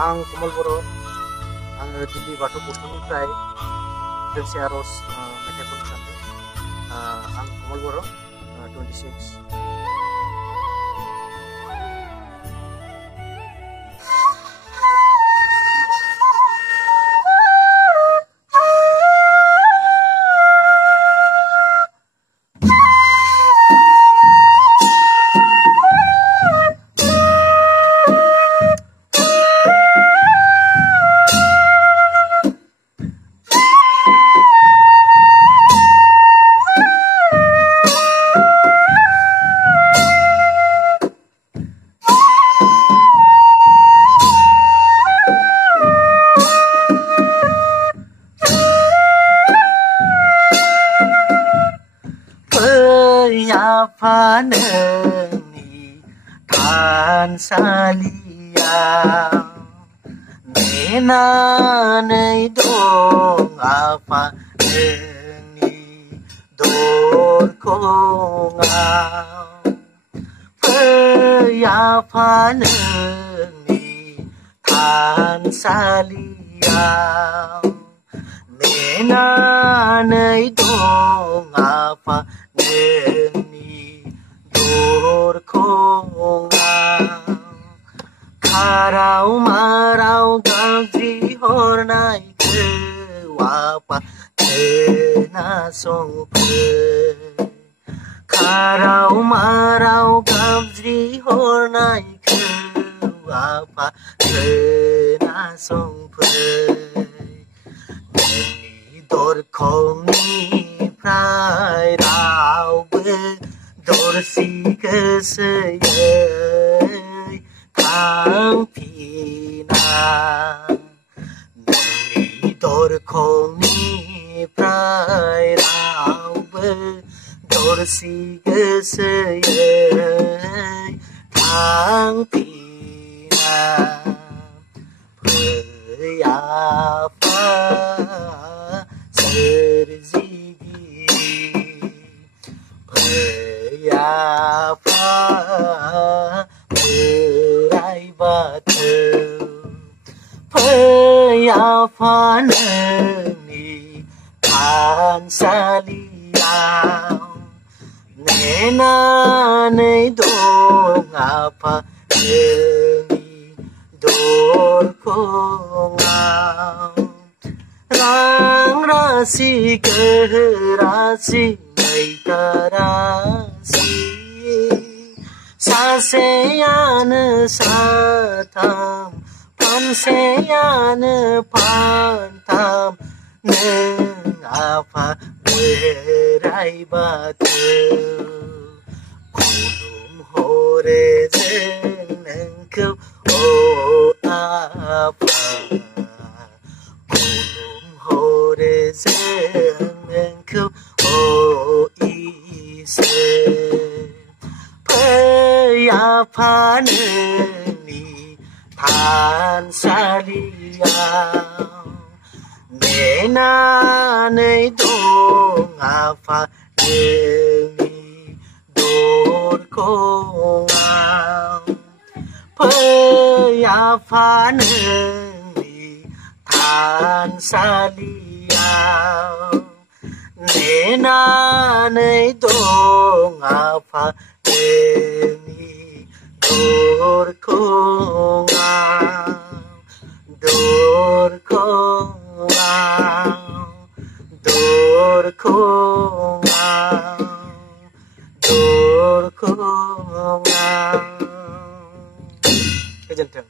आं कमल बर' आङो दिल्ली बाथौ गौथुमनिफ्राय दोंसे आर'ज मेथाइ खननो सानदों। आं कमल बर' 26। Apa neni tansaliang nena nei dong apa neni dor kongang apa neni tansaliang nena nei dong apa neni dor kongang karau marau gangri hornai ke wapa tena songpe karau marau gangri hornai ke wapa tena songpe neni dor kongi prai rau be dor si kesayai kang pina neni dor kongi prai rau be dor si kesayai kang pina apa serzigi apa berai batu apa neni kan saliang nena nei dong apa neni dor kongang rang rasi kerasi nei karasi saseyan satam panseyan pantam neng apa berai batu kulum hore neng kau oh apa kulum hore neng kau oh ise apa neni tansaliang nena nei dong apa neni dor kongang apa neni tansaliang nena nei dong apa neni dor kongang dor kongang dor kongang dor kongang. Cái dân thường